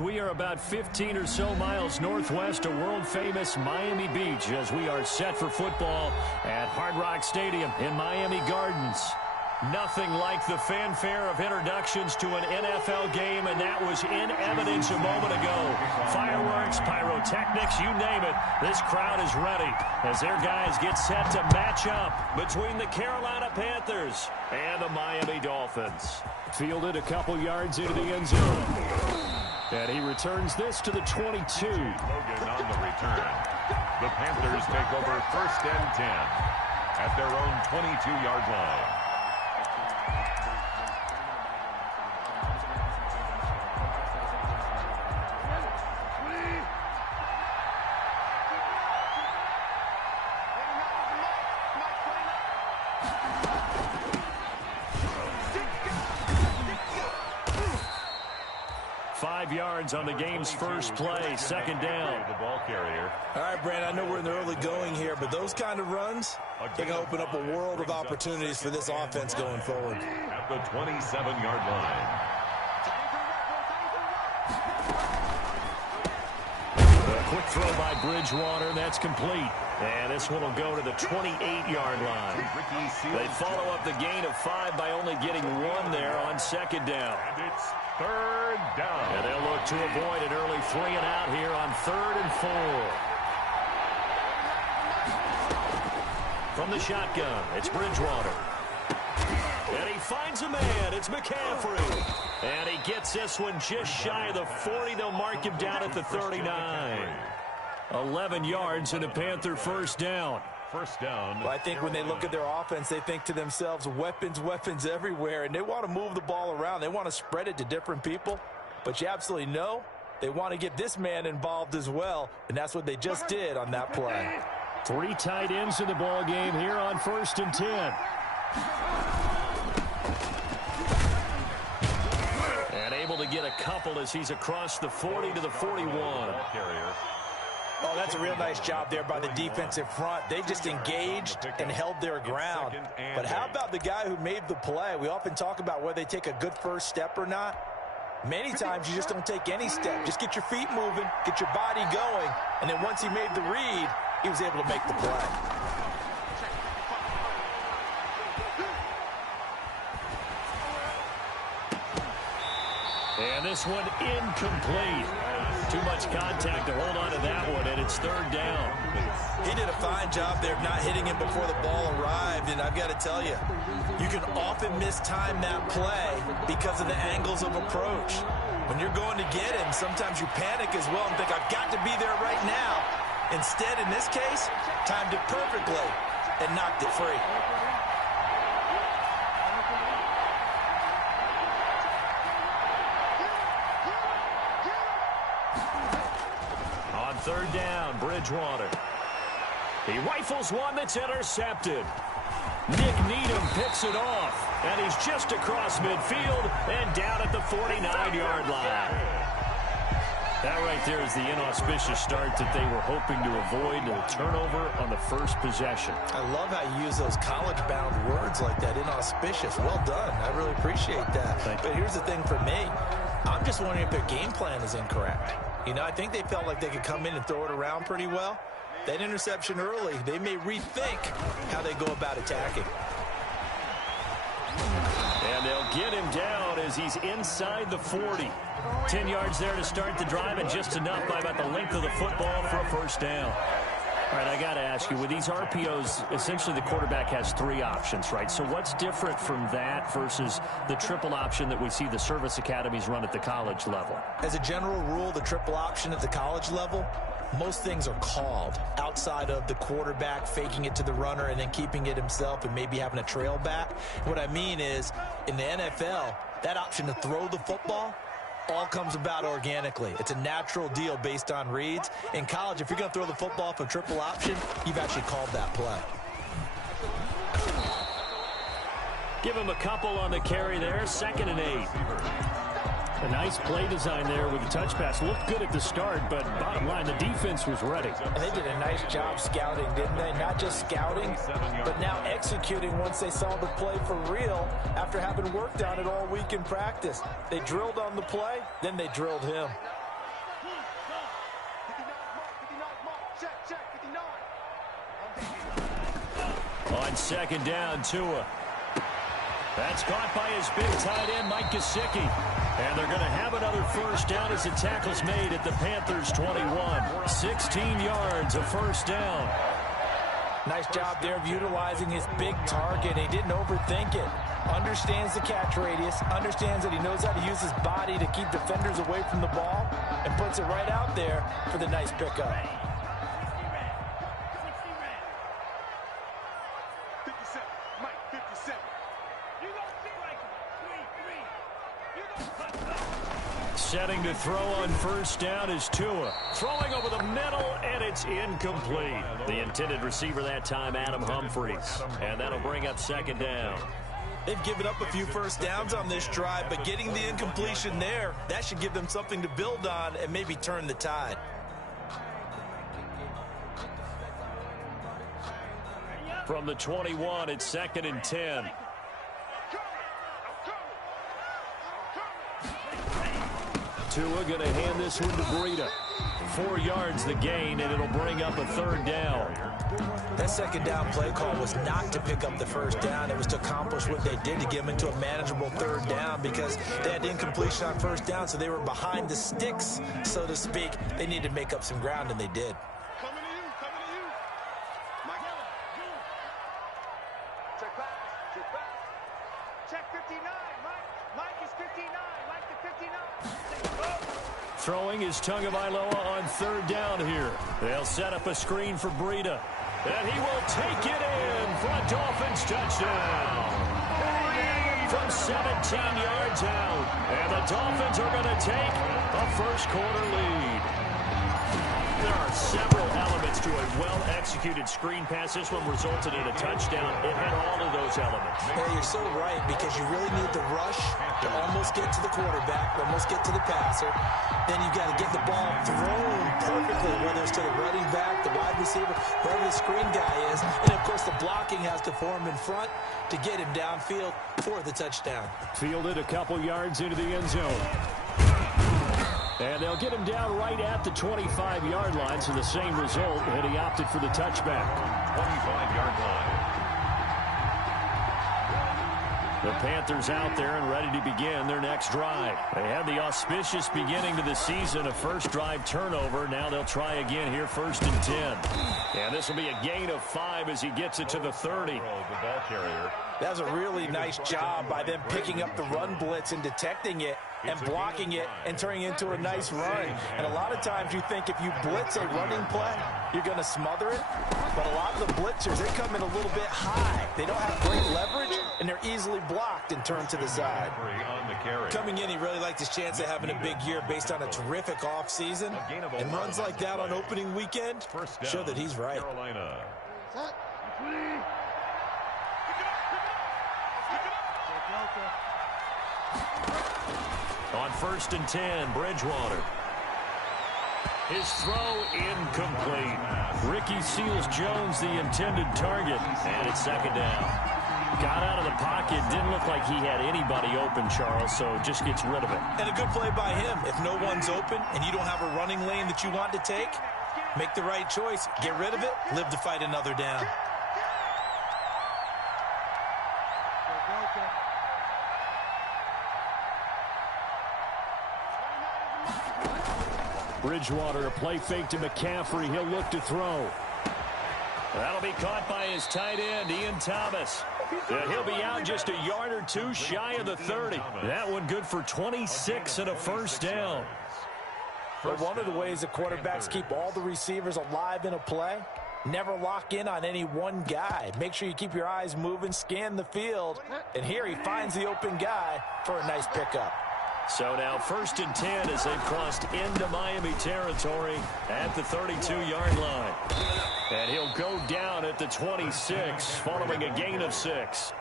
We are about 15 or so miles northwest of world-famous Miami Beach as we are set for football at Hard Rock Stadium in Miami Gardens. Nothing like the fanfare of introductions to an NFL game, and that was in evidence a moment ago. Fireworks, pyrotechnics, you name it. This crowd is ready as their guys get set to match up between the Carolina Panthers and the Miami Dolphins. Fielded a couple yards into the end zone. And he returns this to the 22. Logan on the return. The Panthers take over 1st and 10 at their own 22-yard line. Yards on the game's first play, 2nd down. The ball carrier. All right, Brandon, I know we're in the early going here, but those kind of runs, they can open up a world of opportunities for this offense going forward. At the 27-yard line. A quick throw by Bridgewater, that's complete. And this one will go to the 28-yard line. They follow up the gain of 5 by only getting 1 there on 2nd down. And it's 3rd down. And they'll look to avoid an early 3 and out here on 3rd and 4. From the shotgun, it's Bridgewater. And he finds a man. It's McCaffrey. And he gets this one just shy of the 40. They'll mark him down at the 39. 11 yards and a Panther 1st down. 1st down. Well, I think when they look at their offense, they think to themselves, weapons, weapons everywhere, and they want to move the ball around. They want to spread it to different people, but you absolutely know they want to get this man involved as well, and that's what they just did on that play. 3 tight ends in the ball game here on 1st and 10. And able to get a couple as he's across the 40 to the 41. Oh, that's a real nice job there by the defensive front. They just engaged and held their ground. But how about the guy who made the play? We often talk about whether they take a good first step or not. Many times you just don't take any step. Just get your feet moving, get your body going, and then once he made the read, he was able to make the play. And this one incomplete. Too much contact to hold on to that one, and it's 3rd down. He did a fine job there of not hitting him before the ball arrived, and I've got to tell you, you can often mistime that play because of the angles of approach. When you're going to get him, sometimes you panic as well and think, I've got to be there right now. Instead, in this case, timed it perfectly and knocked it free. On 3rd down, Bridgewater. He rifles one that's intercepted. Nick Needham picks it off, and he's just across midfield and down at the 49-yard line. That right there is the inauspicious start that they were hoping to avoid, a turnover on the first possession. I love how you use those college-bound words like that, inauspicious. Well done. I really appreciate that. But here's the thing for me. I'm just wondering if their game plan is incorrect. You know, I think they felt like they could come in and throw it around pretty well. That interception early, they may rethink how they go about attacking. And they'll get him down as he's inside the 40. 10 yards there to start the drive, and just enough by about the length of the football for a first down. All right, I got to ask you, with these RPOs, essentially the quarterback has 3 options, right? So what's different from that versus the triple option that we see the service academies run at the college level? As a general rule, the triple option at the college level, most things are called outside of the quarterback faking it to the runner and then keeping it himself and maybe having a trail back. What I mean is, in the NFL, that option to throw the football all comes about organically. It's a natural deal based on reads. In college, if you're going to throw the football for triple option, you've actually called that play. Give him a couple on the carry there, 2nd and 8. A nice play design there with the touch pass. Looked good at the start, but bottom line, the defense was ready. And they did a nice job scouting, didn't they? Not just scouting, but now executing once they saw the play for real after having worked on it all week in practice. They drilled on the play, then they drilled him. On 2nd down, Tua. That's caught by his big tight end, Mike Gesicki. And they're going to have another first down as the tackle's made at the Panthers' 21. 16 yards, a first down. Nice job there of utilizing his big target. He didn't overthink it. Understands the catch radius, understands that he knows how to use his body to keep defenders away from the ball, and puts it right out there for the nice pickup. Setting to throw on first down is Tua. Throwing over the middle, and it's incomplete. The intended receiver that time, Adam Humphries. And that'll bring up 2nd down. They've given up a few first downs on this drive, but getting the incompletion there, that should give them something to build on and maybe turn the tide. From the 21, it's 2nd and 10. Tua going to hand this one to Breida. 4 yards the gain, and it'll bring up a 3rd down. That 2nd down play call was not to pick up the first down. It was to accomplish what they did, to get them into a manageable 3rd down, because they had incompletion on first down, so they were behind the sticks, so to speak. They needed to make up some ground, and they did. Coming to you. Mike. Check back. Check 59. Mike is 59. Mike to 59. Throwing is Tagovailoa on 3rd down here. They'll set up a screen for Breida. And he will take it in for a Dolphins touchdown. From 17 yards out. And the Dolphins are going to take a first-quarter lead. There are several elements to a well-executed screen pass. This one resulted in a touchdown. It had all of those elements. Yeah, you're so right, because you really need the rush to almost get to the quarterback, almost get to the passer. Then you've got to get the ball thrown perfectly, whether it's to the running back, the wide receiver, whoever the screen guy is. And, of course, the blocking has to form in front to get him downfield for the touchdown. Fielded a couple yards into the end zone. And they'll get him down right at the 25-yard line, so the same result, and he opted for the touchback. 25-yard line. The Panthers out there and ready to begin their next drive. They had the auspicious beginning to the season, a first drive turnover. Now they'll try again here, 1st and 10. And this will be a gain of 5 as he gets it to the 30. The ball carrier. That was a really nice job by them picking up the run blitz and detecting it and blocking it and turning it into a nice run. And a lot of times you think if you blitz a running play, you're going to smother it. But a lot of the blitzers, they come in a little bit high. They don't have great leverage, and they're easily blocked and turned to the side. Coming in, he really liked his chance of having a big year based on a terrific offseason. And runs like that on opening weekend show that he's right. Carolina. On 1st and 10, Bridgewater. His throw incomplete. Ricky Seals-Jones the intended target, and it's 2nd down. Got out of the pocket. Didn't look like he had anybody open, Charles, so just gets rid of it. And a good play by him. If no one's open and you don't have a running lane that you want to take, make the right choice. Get rid of it. Live to fight another down. Bridgewater, a play fake to McCaffrey. He'll look to throw. That'll be caught by his tight end, Ian Thomas. He'll be out just a yard or two shy of the 30. That one good for 26 and a first down. But one of the ways the quarterbacks keep all the receivers alive in a play, never lock in on any one guy. Make sure you keep your eyes moving, scan the field, and here he finds the open guy for a nice pickup. So now 1st and 10 as they've crossed into Miami territory at the 32-yard line. And he'll go down at the 26 following a gain of 6.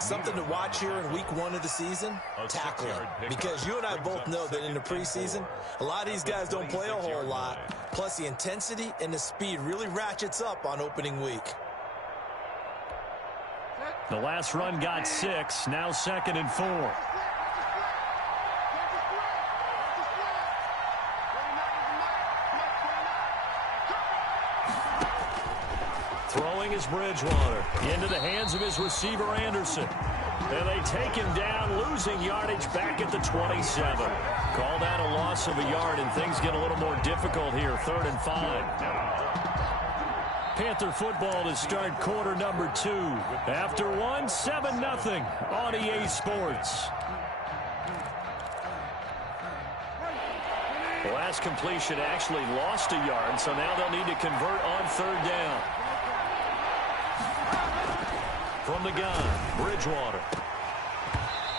Something to watch here in week 1 of the season, tackling. Because you and I both know that in the preseason, a lot of these guys don't play a whole lot. Plus the intensity and the speed really ratchets up on opening week. The last run got 6, now 2nd and 4. Throwing is Bridgewater into the hands of his receiver, Anderson. And they take him down, losing yardage back at the 27. Called out a loss of a yard, and things get a little more difficult here, 3rd and 5. Panther football to start quarter number 2. After 1, 7-0 on EA Sports. The last completion actually lost a yard, so now they'll need to convert on 3rd down. From the gun, Bridgewater.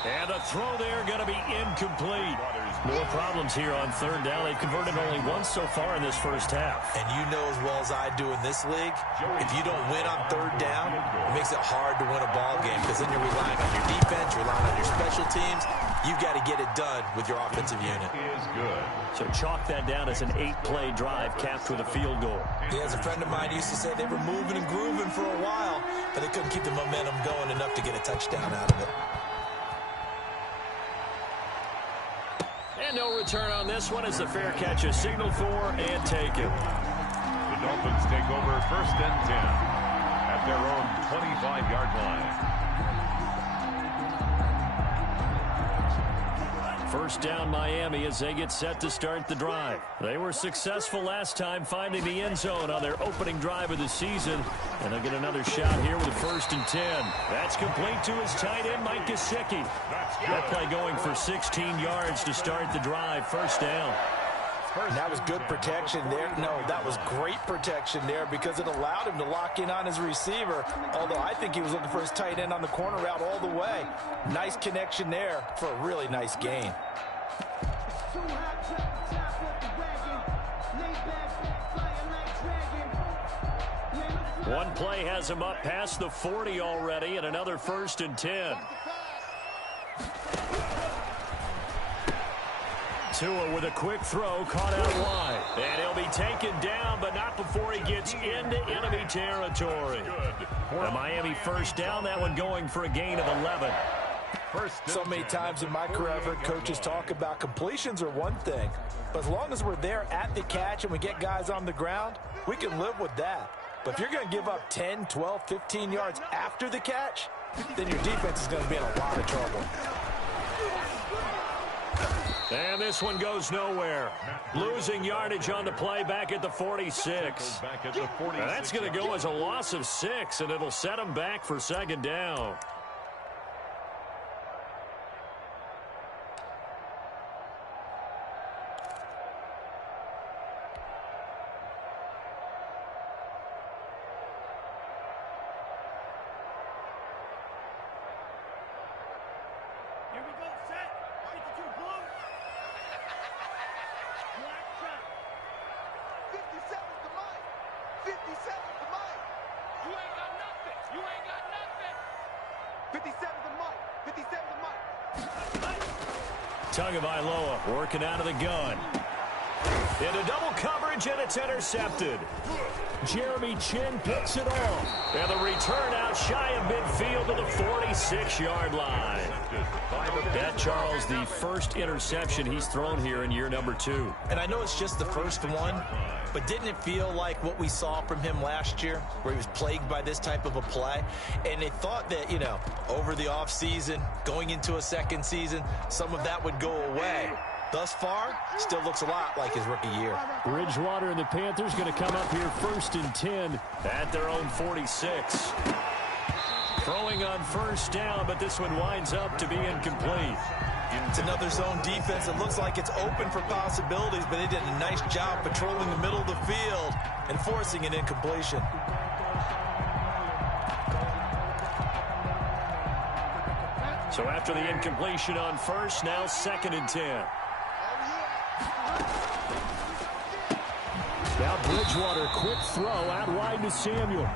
And the throw there going to be incomplete. More problems here on 3rd down. They've converted only once so far in this first half. And you know as well as I do in this league, if you don't win on 3rd down, it makes it hard to win a ball game because then you're relying on your defense, you're relying on your special teams. You've got to get it done with your offensive unit. So chalk that down as an 8-play drive capped with a field goal. Yeah, as a friend of mine used to say, they were moving and grooving for a while, but they couldn't keep the momentum going enough to get a touchdown out of it. And no return on this one as the fair catch is signaled for and taken. The Dolphins take over 1st and 10 at their own 25-yard line. 1st down Miami as they get set to start the drive. They were successful last time finding the end zone on their opening drive of the season. And they'll get another shot here with 1st and 10. That's complete to his tight end, Mike Gesicki. That play going for 16 yards to start the drive. 1st down. And that was good protection there. No, that was great protection there because it allowed him to lock in on his receiver. Although I think he was looking for his tight end on the corner route all the way. Nice connection there for a really nice gain. One play has him up past the 40 already and another 1st and 10. Tua with a quick throw, caught out wide. And he'll be taken down, but not before he gets into enemy territory. The Miami 1st down, that one going for a gain of 11. So many times in my career I've heard coaches talk about completions are one thing, but as long as we're there at the catch and we get guys on the ground, we can live with that. But if you're going to give up 10, 12, 15 yards after the catch, then your defense is going to be in a lot of trouble. And this one goes nowhere. Losing yardage on the play back at the 46. Now that's going to go as a loss of 6, and it'll set them back for 2nd down. Tagovailoa working out of the gun. Into double coverage, and it's intercepted. Jeremy Chin picks it off. And the return out shy of midfield to the 46-yard line. That, Charles, the first interception he's thrown here in year number 2. And I know it's just the first one, but didn't it feel like what we saw from him last year, where he was plagued by this type of a play? And they thought that, you know, over the offseason, going into a second season, some of that would go away. Thus far, still looks a lot like his rookie year. Bridgewater and the Panthers going to come up here 1st and 10 at their own 46. Throwing on first down, but this one winds up to be incomplete. It's another zone defense. It looks like it's open for possibilities, but they did a nice job patrolling the middle of the field and forcing an incompletion. So after the incompletion on first, now 2nd and 10. Now Bridgewater, quick throw out wide to Samuel.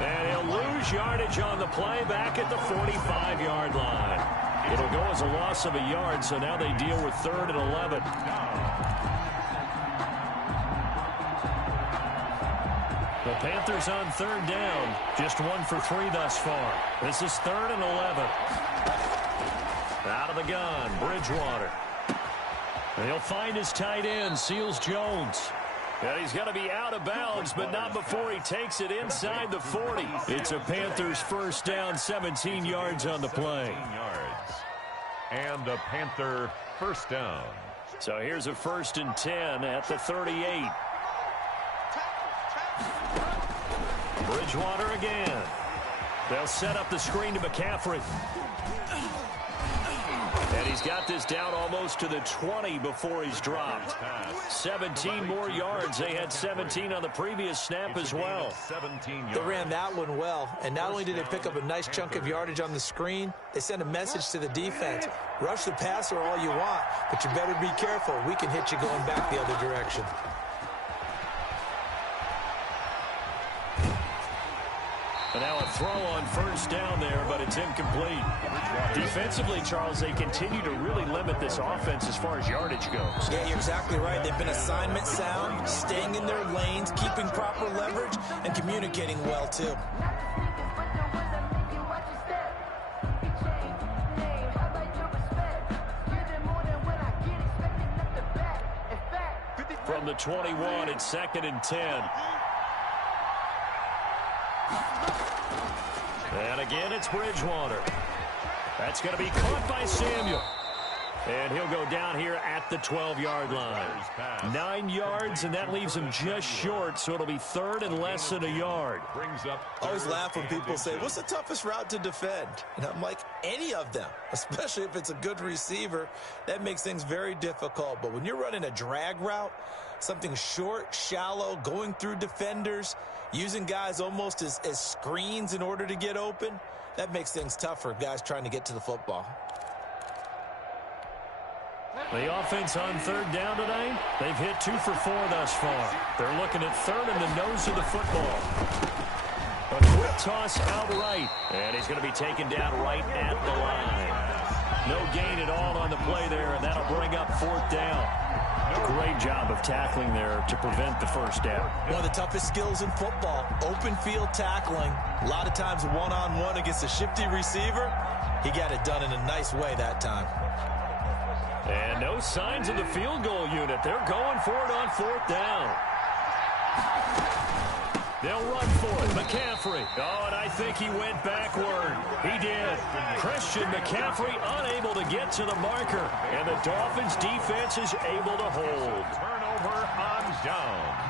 And he'll lose yardage on the play back at the 45-yard line. It'll go as a loss of a yard, so now they deal with 3rd and 11. The Panthers on 3rd down, just 1 for 3 thus far. This is 3rd and 11. Out of the gun, Bridgewater. And he'll find his tight end, Seals Jones. And he's going to be out of bounds, but not before he takes it inside the 40. It's a Panthers first down, 17 yards on the play. And a Panther first down. So here's a 1st and 10 at the 38. Bridgewater again. They'll set up the screen to McCaffrey. And he's got this down almost to the 20 before he's dropped. 17 more yards. They had 17 on the previous snap as well. They ran that one well, and not only did they pick up a nice chunk of yardage on the screen, they sent a message to the defense. Rush the passer all you want, but you better be careful. We can hit you going back the other direction. And now a throw on first down there, but it's incomplete. Defensively, Charles, they continue to really limit this offense as far as yardage goes. Yeah, you're exactly right. They've been assignment sound, staying in their lanes, keeping proper leverage, and communicating well, too. From the 21, it's 2nd and 10. And again, it's Bridgewater. That's going to be caught by Samuel. And he'll go down here at the 12-yard line. 9 yards, and that leaves him just short, so it'll be 3rd and less than a yard. I always laugh when people say, what's the toughest route to defend? And I'm like, any of them, especially if it's a good receiver. That makes things very difficult. But when you're running a drag route, something short, shallow, going through defenders, using guys almost as screens in order to get open, that makes things tough for guys trying to get to the football. The offense on 3rd down today, they've hit 2 for 4 thus far. They're looking at 3rd in the nose of the football. A quick toss out right, and he's going to be taken down right at the line. No gain at all on the play there, and that'll bring up 4th down. Great job of tackling there to prevent the first down. One of the toughest skills in football, open field tackling. A lot of times one-on-one against a shifty receiver. He got it done in a nice way that time. And no signs of the field goal unit. They're going for it on 4th down. They'll run for it. McCaffrey. Oh, and I think he went backward. He did. Christian McCaffrey unable to get to the marker. And the Dolphins defense is able to hold. Turnover on downs.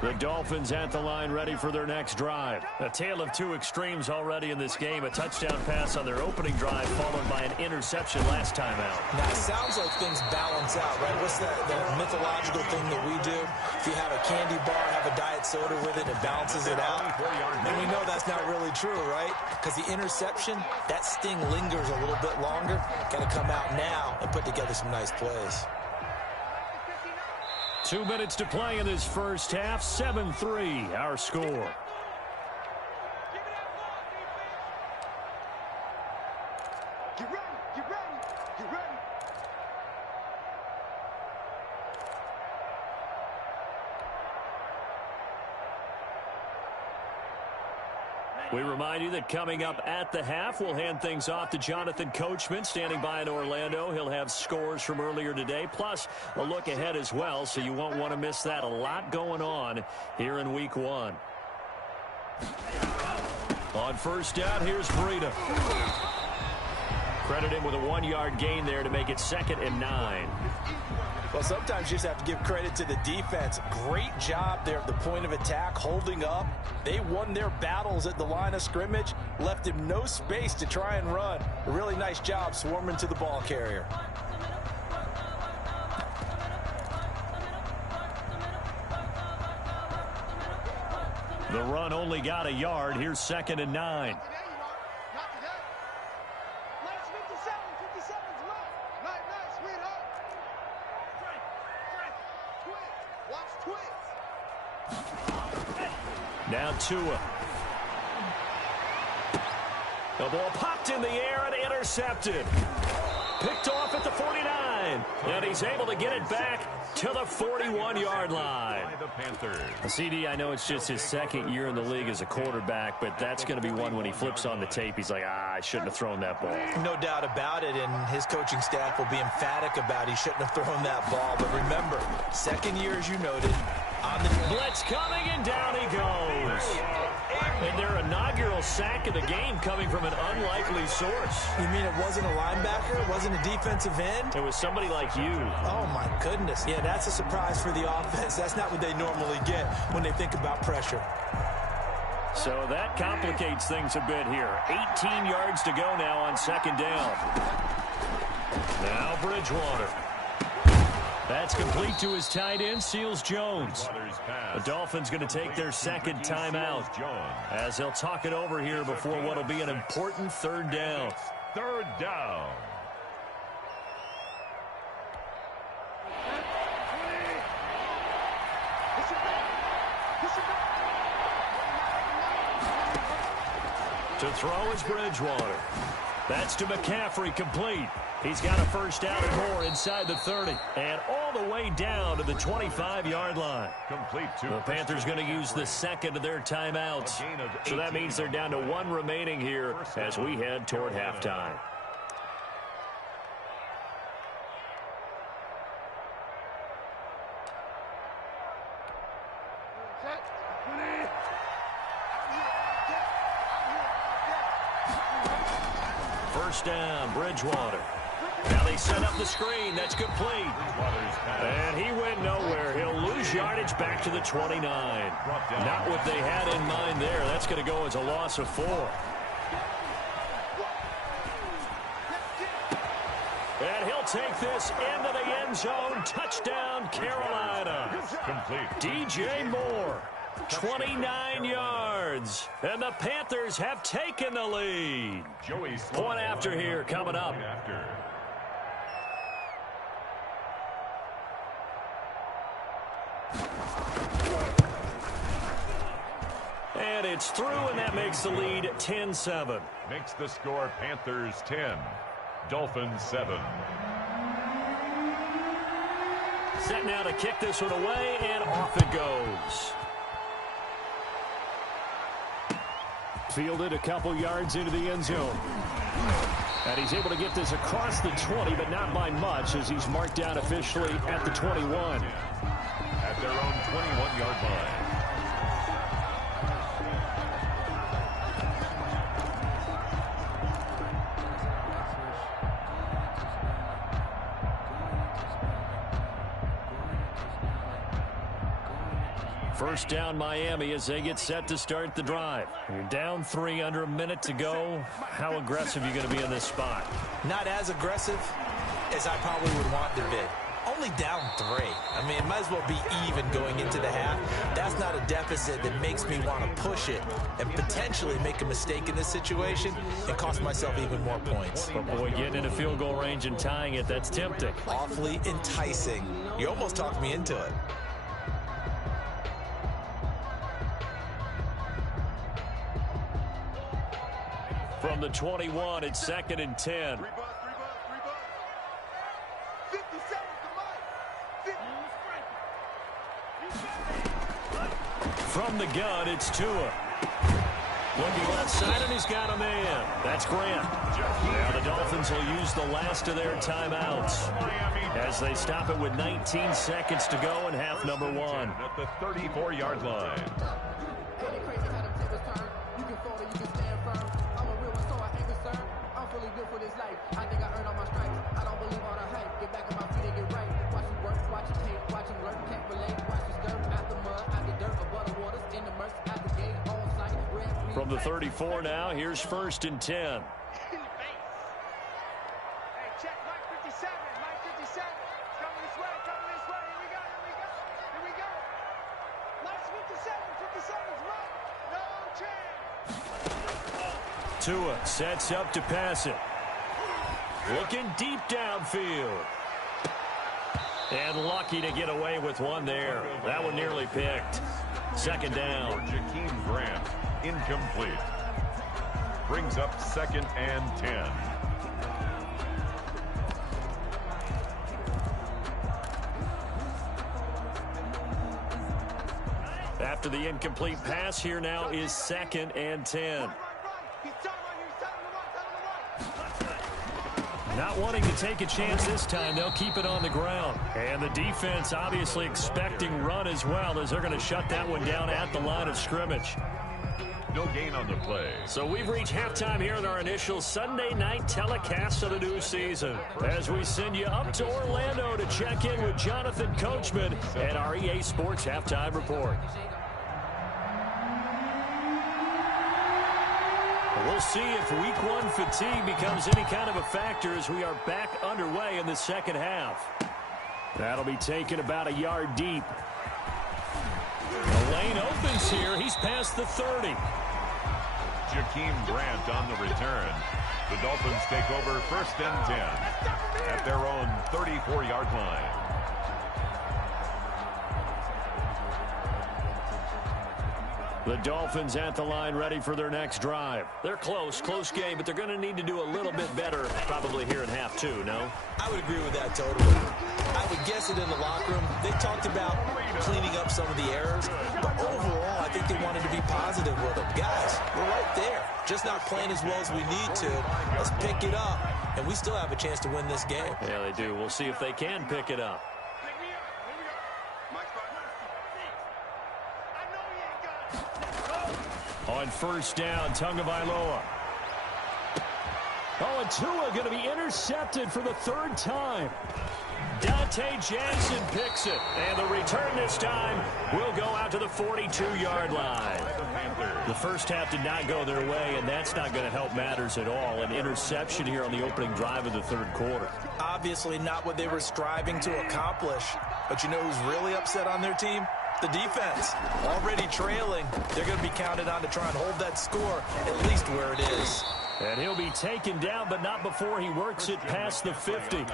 The Dolphins at the line ready for their next drive. A tale of 2 extremes already in this game. A touchdown pass on their opening drive followed by an interception last time out. Now, it sounds like things balance out, right? What's that mythological thing that we do? If you have a candy bar, have a diet soda with it and balances it out. And we know that's not really true, right? Because the interception, that sting lingers a little bit longer. Got to come out now and put together some nice plays. 2 minutes to play in this first half. 7-3, our score. We remind you that coming up at the half, we'll hand things off to Jonathan Coachman, standing by in Orlando. He'll have scores from earlier today, plus a look ahead as well, so you won't want to miss that. A lot going on here in Week 1. On first down, here's Breida. Credit him with a 1-yard gain there to make it 2nd and 9. Well, sometimes you just have to give credit to the defense. Great job there at the point of attack, holding up. They won their battles at the line of scrimmage, left him no space to try and run. A really nice job swarming to the ball carrier. The run only got a yard. Here's 2nd and 9. Now Tua. The ball popped in the air and intercepted. Picked off at the 49. And he's able to get it back to the 41-yard line. CD, I know it's just his 2nd year in the league as a quarterback, but that's going to be one when he flips on the tape. He's like, I shouldn't have thrown that ball. No doubt about it, and his coaching staff will be emphatic about he shouldn't have thrown that ball. But remember, 2nd year, as you noted, on the blitz coming, and down he goes. And their inaugural sack of the game coming from an unlikely source. You mean it wasn't a linebacker? It wasn't a defensive end? It was somebody like you. Oh, my goodness. Yeah, that's a surprise for the offense. That's not what they normally get when they think about pressure. So that complicates things a bit here. 18 yards to go now on 2nd down. Now Bridgewater. That's complete to his tight end, Seals Jones. The Dolphins going to take their 2nd timeout as they'll talk it over here before what will be an important 3rd down. 3rd down. To throw is Bridgewater. That's to McCaffrey, complete. He's got a 1st down and more inside the 30. And all the way down to the 25-yard line. The Panthers going to use the 2nd of their timeouts. So that means they're down to 1 remaining here as we head toward halftime. First down, Bridgewater. Now they set up the screen. That's complete. And he went nowhere. He'll lose yardage back to the 29. Not what they had in mind there. That's going to go as a loss of 4. And he'll take this into the end zone. Touchdown, Carolina. DJ Moore. 29 yards, and the Panthers have taken the lead. Point after here coming up. And it's through, and that makes the lead 10-7. Makes the score Panthers 10, Dolphins 7. Set now to kick this one away, and off it goes. Fielded a couple yards into the end zone. And he's able to get this across the 20, but not by much, as he's marked down officially at the 21. At their own 21-yard line. First down, Miami, as they get set to start the drive. You're down 3, under a minute to go. How aggressive are you going to be in this spot? Not as aggressive as I probably would want to be. only down 3. I mean, it might as well be even going into the half. That's not a deficit that makes me want to push it and potentially make a mistake in this situation and cost myself even more points. But boy, getting into field goal range and tying it, that's tempting. Awfully enticing. You almost talked me into it. From the 21, it's 2nd and 10. From the gun, it's Tua. Looking left side, and he's got a man. That's Grant. Now the Dolphins will use the last of their timeouts as they stop it with 19 seconds to go in half number 1. At the 34-yard line. From the 34 now, here's 1st and 10. Hey, check Mike 57. Mike 57. Coming this way. Coming this way. Here we go. Here we go. Here we go. Mike 57. 57's right. No chance. Tua sets up to pass it. Looking deep downfield. And lucky to get away with one there. That one nearly picked. 2nd down. Jakeem Grant, incomplete. Brings up 2nd and 10. After the incomplete pass, here now is 2nd and 10. Not wanting to take a chance this time, they'll keep it on the ground. And the defense obviously expecting run as well, as they're going to shut that one down at the line of scrimmage. No gain on the play. So we've reached halftime here in our initial Sunday night telecast of the new season, as we send you up to Orlando to check in with Jonathan Coachman and our EA Sports Halftime Report. We'll see if week 1 fatigue becomes any kind of a factor as we are back underway in the second half. That'll be taken about a yard deep. The lane opens here. He's past the 30. Jakeem Grant on the return. The Dolphins take over 1st and 10 at their own 34-yard line. The Dolphins at the line, ready for their next drive. They're close game, but they're going to need to do a little bit better probably here in half 2, no? I would agree with that totally. I would guess it in the locker room. They talked about cleaning up some of the errors, but overall, I think they wanted to be positive with them. Guys, we're right there. Just not playing as well as we need to. Let's pick it up, and we still have a chance to win this game. Yeah, they do. We'll see if they can pick it up. On 1st down, Tagovailoa. Oh, and Tua going to be intercepted for the 3rd time. Dante Jackson picks it, and the return this time will go out to the 42-yard line. The first half did not go their way, and that's not going to help matters at all. An interception here on the opening drive of the 3rd quarter. Obviously not what they were striving to accomplish, but you know who's really upset on their team? The defense. Already trailing. They're going to be counted on to try and hold that score at least where it is. And he'll be taken down, but not before he works it past the 50.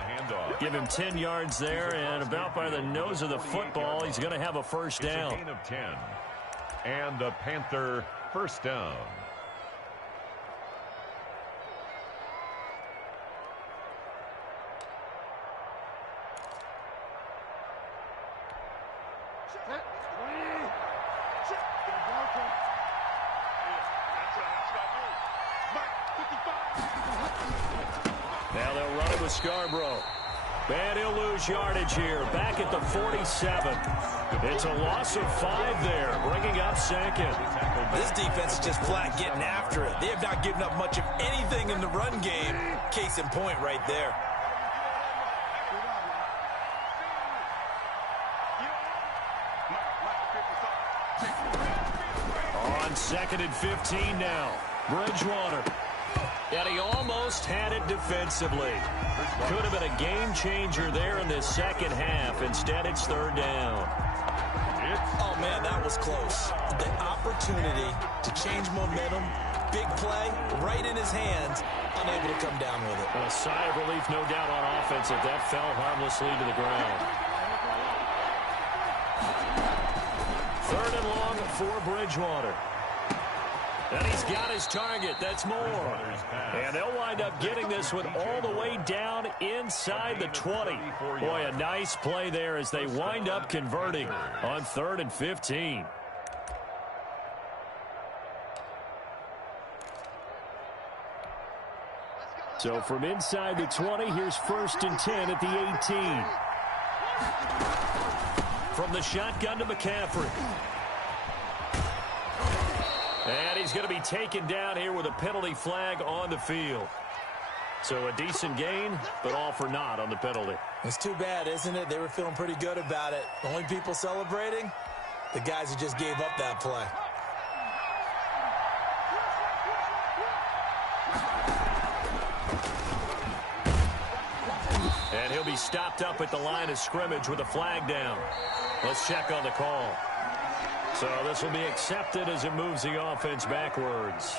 Give him 10 yards there, and about by the nose of the football, he's going to have a 1st down. It's a gain of 10. And the Panther 1st down. Now they'll run it with Scarborough. And he'll lose yardage here. Back at the 47. It's a loss of 5 there, bringing up 2nd. This defense is just flat getting after it. They have not given up much of anything in the run game. Case in point right there. On 2nd and 15 now. Bridgewater. And he almost had it defensively. Could have been a game changer there in this second half. Instead, it's third down. Oh, man, that was close. The opportunity to change momentum, big play, right in his hands, unable to come down with it. A sigh of relief, no doubt, on offense if that fell harmlessly to the ground. Third and long for Bridgewater. And he's got his target. That's more. And they'll wind up getting this one all the way down inside the 20. Boy, a nice play there as they wind up converting on 3rd and 15. So from inside the 20, here's 1st and 10 at the 18. From the shotgun to McCaffrey. And he's going to be taken down here with a penalty flag on the field. So a decent gain, but all for naught on the penalty. It's too bad, isn't it? They were feeling pretty good about it. The only people celebrating, the guys who just gave up that play. And he'll be stopped up at the line of scrimmage with a flag down. Let's check on the call. So this will be accepted as it moves the offense backwards.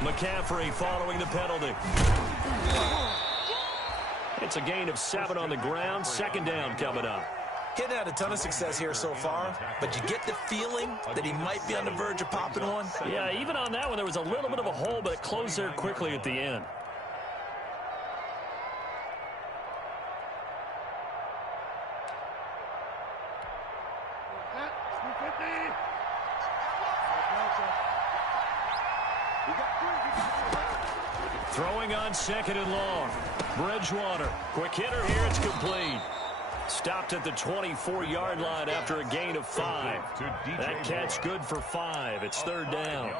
McCaffrey following the penalty. It's a gain of 7 on the ground. 2nd down coming up. He hadn't had a ton of success here so far, but you get the feeling that he might be on the verge of popping one. Yeah, even on that one, there was a little bit of a hole, but it closed there quickly at the end. Throwing on 2nd and long. Bridgewater. Quick hitter here. It's complete. Stopped at the 24-yard line after a gain of 5. That catch good for 5. It's 3rd down.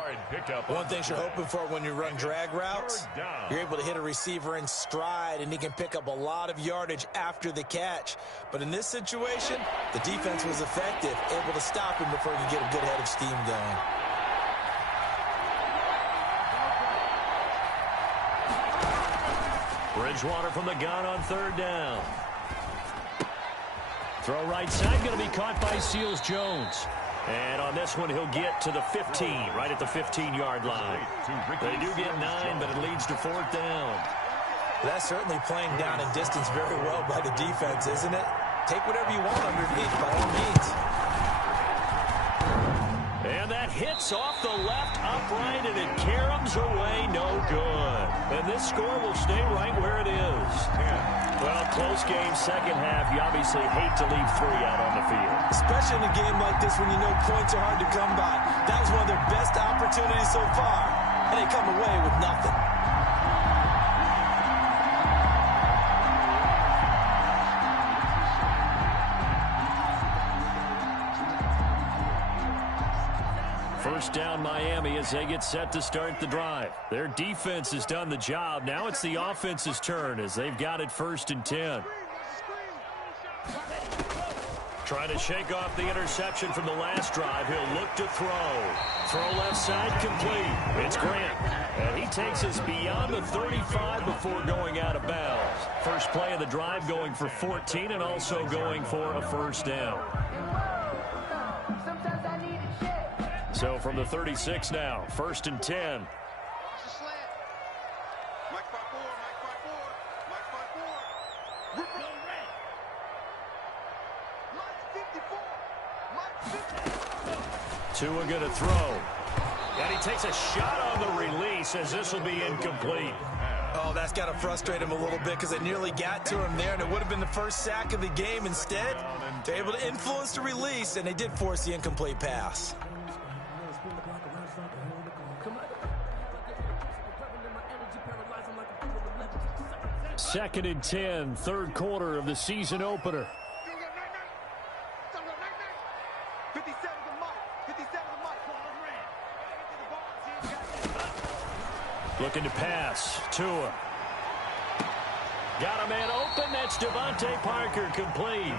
One thing you're hoping for when you run drag routes, you're able to hit a receiver in stride, and he can pick up a lot of yardage after the catch. But in this situation, the defense was effective, able to stop him before he could get a good head of steam going. Bridgewater from the gun on 3rd down. Throw right side, going to be caught by Seals-Jones. And on this one, he'll get to the 15, right at the 15-yard line. They do get 9, but it leads to 4th down. That's certainly playing down and distance very well by the defense, isn't it? Take whatever you want underneath, by all means. And that hits off the left upright, and it caroms away, no good. And this score will stay right where it is. Well, close game, second half. You obviously hate to leave 3 out on the field. Especially in a game like this when you know points are hard to come by. That was one of their best opportunities so far, and they come away with nothing. First down Miami as they get set to start the drive. Their defense has done the job. Now it's the offense's turn as they've got it 1st and 10. Trying to shake off the interception from the last drive. He'll look to throw. Throw left side complete. It's Grant. And he takes us beyond the 35 before going out of bounds. First play of the drive going for 14 and also going for a 1st down. So from the 36 now, 1st and 10. Tua going to throw. And he takes a shot on the release as this will be incomplete. Oh, that's got to frustrate him a little bit because they nearly got to him there, and it would have been the first sack of the game. Instead, they're able to influence the release, and they did force the incomplete pass. 2nd and 10, 3rd quarter of the season opener. Looking to pass. Tua. Got a man open. That's Devontae Parker, complete.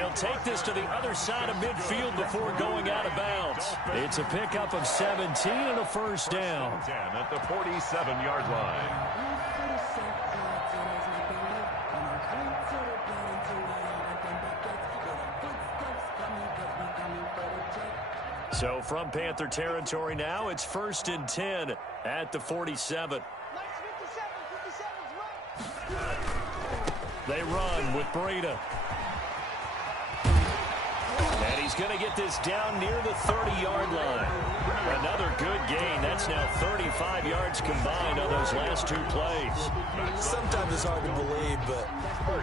He'll take this to the other side of midfield before going out of bounds. It's a pickup of 17 and a first down. 10 at the 47-yard line. So from Panther territory now, it's 1st and 10 at the 47. They run with Breida. And he's going to get this down near the 30-yard line. Another good gain. That's now 35 yards combined on those last 2 plays. Sometimes it's hard to believe, but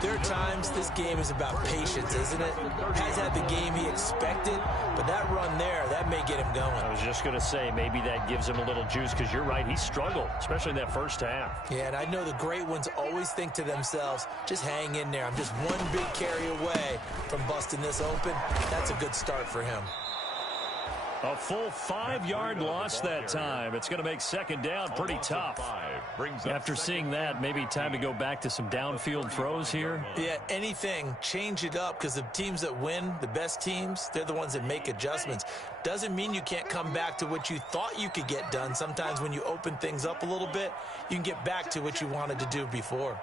there are times this game is about patience, isn't it? Has had the game he expected, but that run there, that may get him going. I was just going to say, maybe that gives him a little juice, because you're right, he struggled, especially in that first half. Yeah, and I know the great ones always think to themselves, just hang in there. I'm just one big carry away from busting this open. That's a good start for him. A full 5-yard loss that time. It's going to make second down pretty tough. After seeing that, maybe time to go back to some downfield throws here. Yeah, anything, change it up, because the teams that win, the best teams, they're the ones that make adjustments. Doesn't mean you can't come back to what you thought you could get done. Sometimes when you open things up a little bit, you can get back to what you wanted to do before.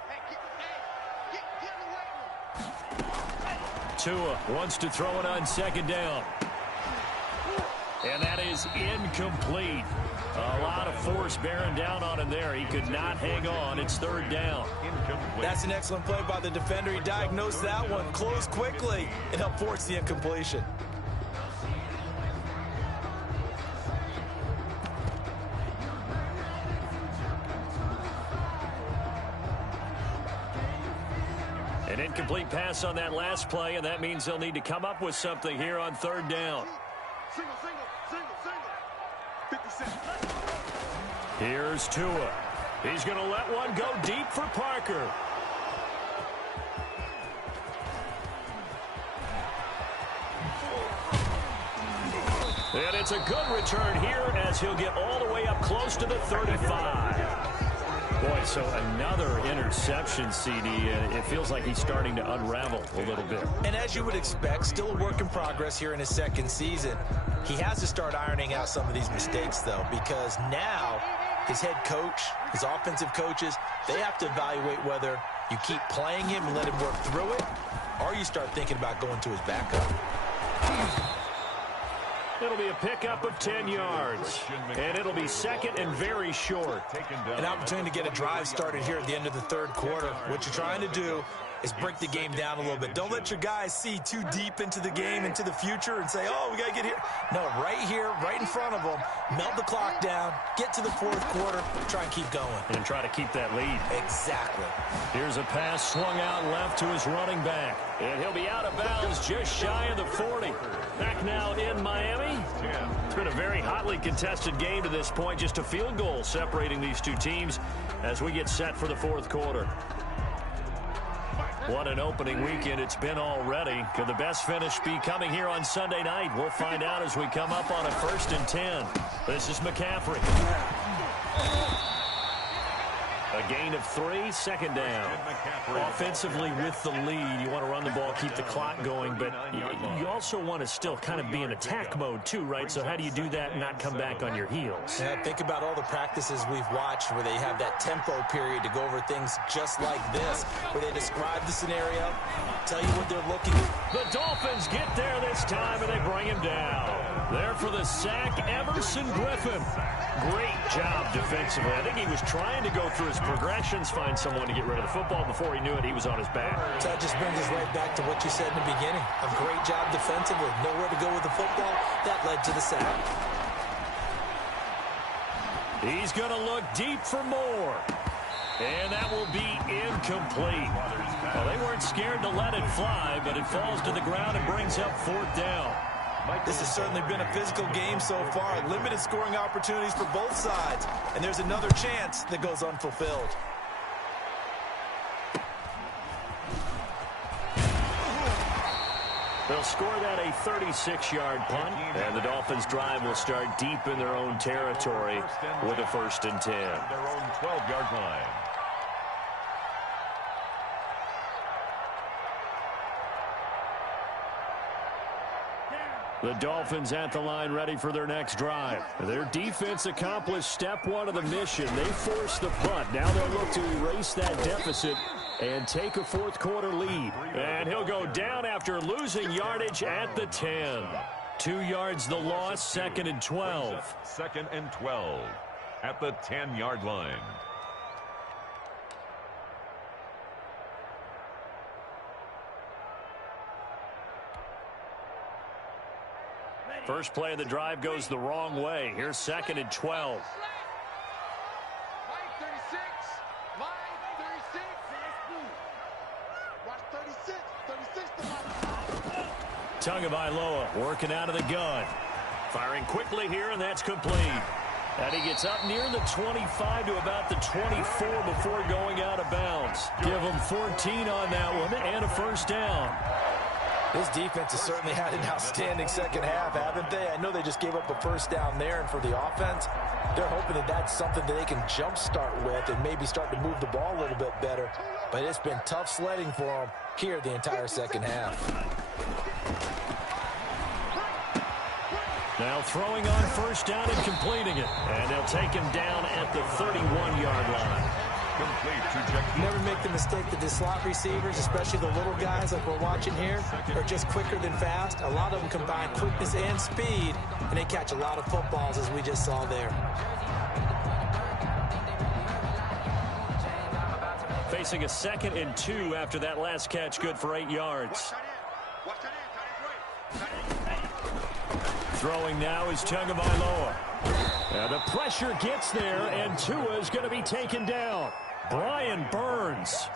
Tua wants to throw it on second down. And that is incomplete. A lot of force bearing down on him there. He could not hang on. It's third down. That's an excellent play by the defender. He diagnosed that one, closed quickly, and helped force the incompletion. An incomplete pass on that last play, and that means they'll need to come up with something here on third down. Single. 57. Here's Tua. He's going to let one go deep for Parker. And it's a good return here as he'll get all the way up close to the 35. Boy, so another interception, CD. It feels like he's starting to unravel a little bit. And as you would expect, still a work in progress here in his second season. He has to start ironing out some of these mistakes, though, because now his head coach, his offensive coaches, they have to evaluate whether you keep playing him and let him work through it, or you start thinking about going to his backup. It'll be a pickup of 10 yards, and it'll be second and very short. An opportunity to get a drive started here at the end of the third quarter. What you're trying to do is break the game down a little bit. Don't let your guys see too deep into the game, into the future, and say, oh, we got to get here. No, right here, right in front of them, melt the clock down, get to the fourth quarter, try and keep going. And try to keep that lead. Exactly. Here's a pass swung out left to his running back. And he'll be out of bounds just shy of the 40. Back now in Miami. It's been a very hotly contested game to this point. Just a field goal separating these two teams as we get set for the fourth quarter. What an opening weekend it's been already. Could the best finish be coming here on Sunday night? We'll find out as we come up on a 1st and 10. This is McCaffrey. A gain of 3, second down. Offensively with the lead, you want to run the ball, keep the clock going, but you also want to still kind of be in attack mode too, right? So how do you do that and not come back on your heels? Yeah, think about all the practices we've watched where they have that tempo period to go over things just like this, where they describe the scenario, tell you what they're looking at. The Dolphins get there this time, and they bring him down. There for the sack, Everson Griffin. Great job defensively. I think he was trying to go through his progressions, find someone to get rid of the football. Before he knew it, he was on his back. So that just brings us right back to what you said in the beginning. A great job defensively. Nowhere to go with the football. That led to the sack. He's going to look deep for more. And that will be incomplete. Well, they weren't scared to let it fly, but it falls to the ground and brings up fourth down. This has certainly been a physical game so far. Limited scoring opportunities for both sides. And there's another chance that goes unfulfilled. They'll They'll score that a 36-yard punt, and the Dolphins' drive will start deep in their own territory with a 1st and 10. Their own 12-yard line. The Dolphins at the line ready for their next drive. Their defense accomplished step 1 of the mission. They forced the punt. Now they'll look to erase that deficit and take a 4th quarter lead. And he'll go down after losing yardage at the 10. 2 yards the loss, 2nd and 12. 2nd and 12 at the 10-yard line. First play of the drive goes the wrong way. Here's 2nd and 12. Line 36. Line 36. Watch 36. 36 to line. Tagovailoa working out of the gun. Firing quickly here, and that's complete. And he gets up near the 25 to about the 24 before going out of bounds. Give him 14 on that one and a 1st down. This defense has certainly had an outstanding second half, haven't they? I know they just gave up a 1st down there, and for the offense, they're hoping that that's something that they can jumpstart with and maybe start to move the ball a little bit better. But it's been tough sledding for them here the entire second half. Now throwing on 1st down and completing it. And they'll take him down at the 31-yard line. Complete to Jakeem. Never make the mistake that the slot receivers, especially the little guys like we're watching here, are just quicker than fast. A lot of them combine quickness and speed, and they catch a lot of footballs, as we just saw there. Facing a 2nd and 2 after that last catch, good for 8 yards. Throwing now is Tagovailoa. And the pressure gets there, and Tua is going to be taken down. Brian Burns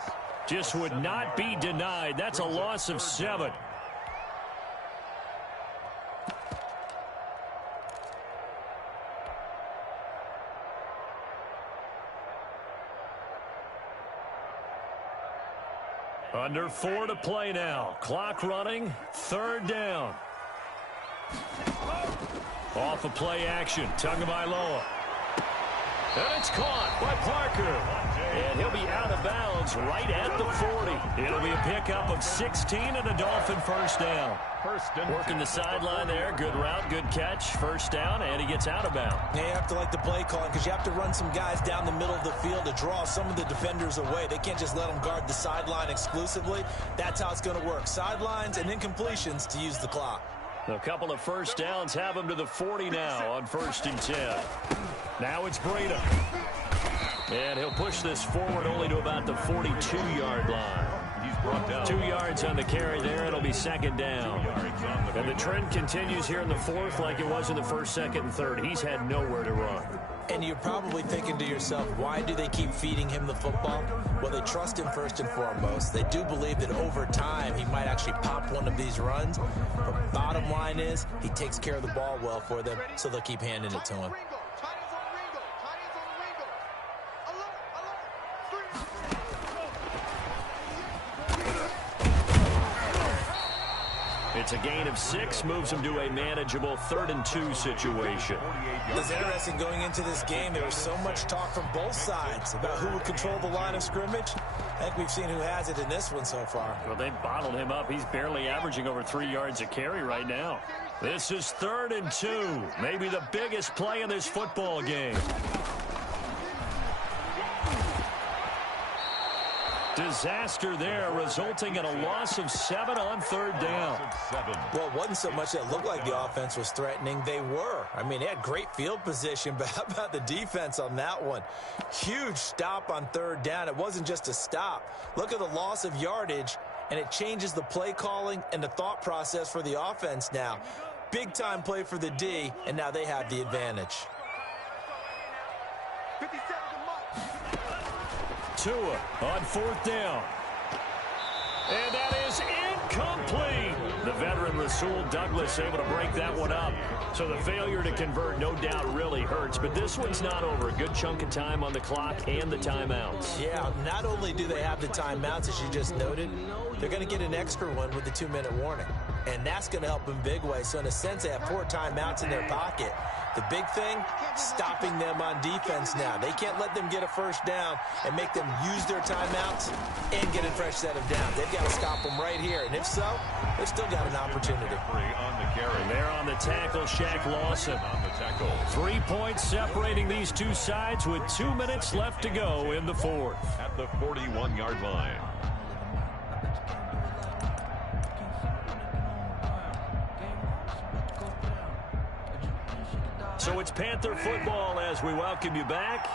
just would not be denied. That's a loss of 7. Under 4 to play now. Clock running. 3rd down. Off of play action. Tagovailoa. And it's caught by Parker. And he'll be out of bounds right at the 40. It'll be a pickup of 16 and a Dolphin 1st down. Working the sideline there. Good route, good catch. 1st down, and he gets out of bounds. You have to like the play calling because you have to run some guys down the middle of the field to draw some of the defenders away. They can't just let them guard the sideline exclusively. That's how it's going to work. Sidelines and then completions to use the clock. A couple of 1st downs have him to the 40 now on 1st and 10. Now it's Breida. And he'll push this forward only to about the 42-yard line. He's brought down 2 yards on the carry there. It'll be 2nd down. And the trend continues here in the 4th like it was in the 1st, 2nd, and 3rd. He's had nowhere to run. And you're probably thinking to yourself, why do they keep feeding him the football? Well, they trust him first and foremost. They do believe that over time he might actually pop one of these runs. But bottom line is he takes care of the ball well for them, so they'll keep handing it to him. It's a gain of 6, moves him to a manageable 3rd and 2 situation. It's interesting going into this game. There was so much talk from both sides about who would control the line of scrimmage. I think we've seen who has it in this one so far. Well, they bottled him up. He's barely averaging over 3 yards a carry right now. This is 3rd and 2, maybe the biggest play in this football game. Disaster there, resulting in a loss of 7 on 3rd down. Well, it wasn't so much that it looked like the offense was threatening. They were. I mean, they had great field position, but how about the defense on that one? Huge stop on 3rd down. It wasn't just a stop. Look at the loss of yardage, and it changes the play calling and the thought process for the offense now. Big-time play for the D, and now they have the advantage. Tua on 4th down. And that is Complete. The veteran Rasul Douglas able to break that one up. So the failure to convert no doubt really hurts, but this one's not over. A good chunk of time on the clock and the timeouts. Yeah, not only do they have the timeouts, as you just noted, they're going to get an extra one with the 2-minute warning. And that's going to help in big way. So in a sense, they have 4 timeouts in their pocket. The big thing, stopping them on defense now. They can't let them get a first down and make them use their timeouts and get a fresh set of downs. They've got to stop them right here. And if so, they've still got an opportunity. On the carry. And there on the tackle, Shaq Lawson. On the tackle. 3 points separating these two sides with 2 minutes left to go in the fourth. At the 41-yard line. So it's Panther football as we welcome you back.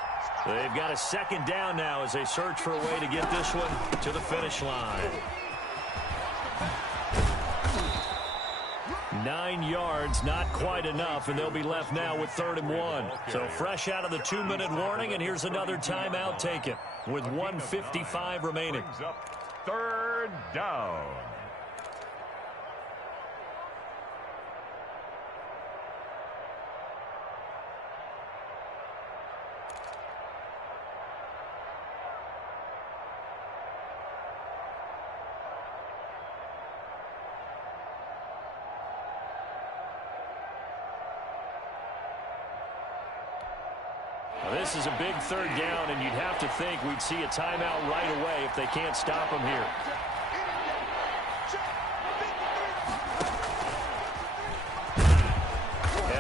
They've got a second down now as they search for a way to get this one to the finish line. 9 yards, not quite enough, and they'll be left now with 3rd and 1. So fresh out of the 2-minute warning, and here's another timeout taken with 1:55 remaining. 3rd down. This is a big 3rd down, and you'd have to think we'd see a timeout right away if they can't stop them here.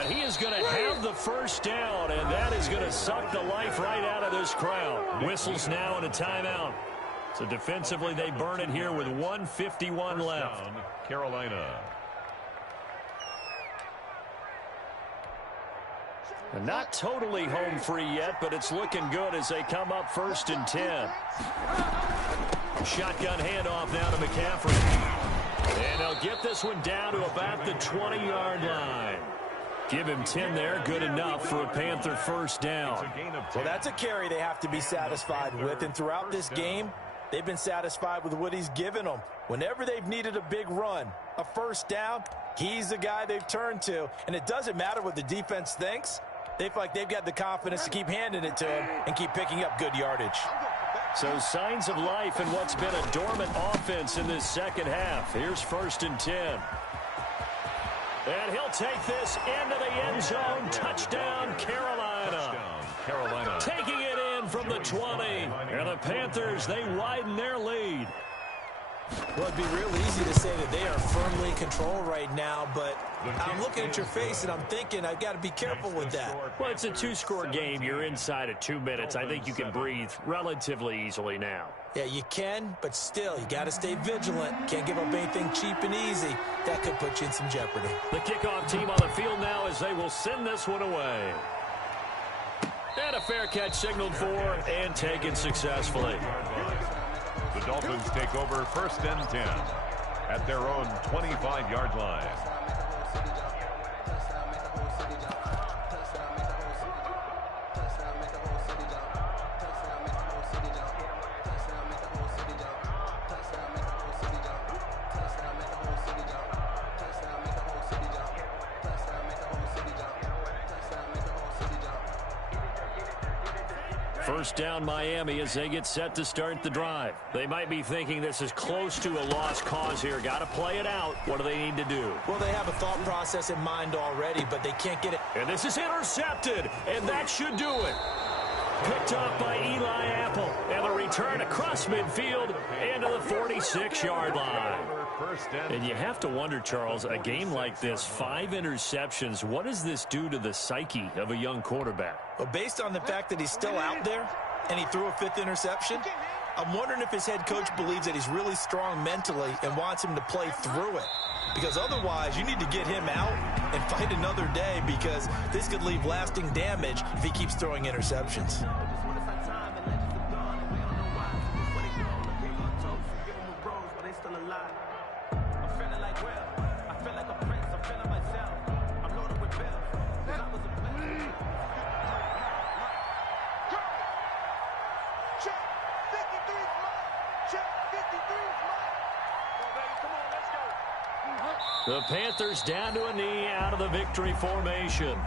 And he is going to have the first down, and that is going to suck the life right out of this crowd. Whistles now and a timeout. So defensively, they burn it here with 1:51 left. Down, Carolina. Not totally home free yet, but it's looking good as they come up 1st and 10. Shotgun handoff now to McCaffrey. And they'll get this one down to about the 20-yard line. Give him 10 there, good enough for a Panther first down. Well, that's a carry they have to be satisfied with, and throughout this game, they've been satisfied with what he's given them. Whenever they've needed a big run, a first down, he's the guy they've turned to, and it doesn't matter what the defense thinks. They feel like they've got the confidence to keep handing it to him and keep picking up good yardage. So signs of life in what's been a dormant offense in this second half. Here's 1st and 10. And he'll take this into the end zone. Touchdown, Carolina. Carolina. Taking it in from the 20. And the Panthers, they widen their lead. Well, it'd be real easy to say that they are firmly in control right now, but I'm looking at your face and I'm thinking I've got to be careful with that. Well, it's a 2-score game. You're inside of 2 minutes. I think you can breathe relatively easily now. Yeah, you can, but still, you got to stay vigilant. Can't give up anything cheap and easy. That could put you in some jeopardy. The kickoff team on the field now as they will send this one away. And a fair catch signaled for and taken successfully. The Dolphins take over 1st and 10 at their own 25-yard line. First down Miami as they get set to start the drive. They might be thinking this is close to a lost cause here. Got to play it out. What do they need to do? Well, they have a thought process in mind already, but they can't get it. And this is intercepted, and that should do it. Picked up by Eli Apple, and the return across midfield into the 46-yard line. And you have to wonder, Charles, a game like this, 5 interceptions, what does this do to the psyche of a young quarterback? Well, based on the fact that he's still out there and he threw a 5th interception, I'm wondering if his head coach believes that he's really strong mentally and wants him to play through it. Because otherwise, you need to get him out and fight another day, because this could leave lasting damage if he keeps throwing interceptions. Check, 53's mine. Check, 53's mine. The Panthers down to a knee out of the victory formation.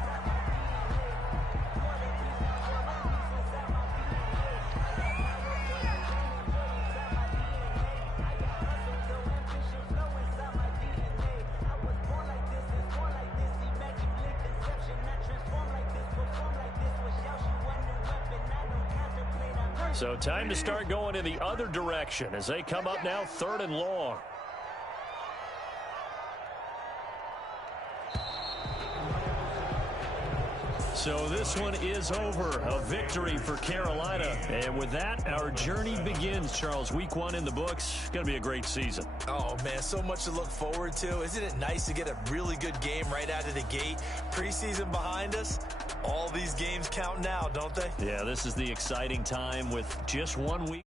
So time to start going in the other direction as they come up now 3rd and long. So this one is over. A victory for Carolina. And with that, our journey begins, Charles. Week 1 in the books. It's going to be a great season. Oh, man, so much to look forward to. Isn't it nice to get a really good game right out of the gate? Preseason behind us. All these games count now, don't they? Yeah, this is the exciting time with just 1 week.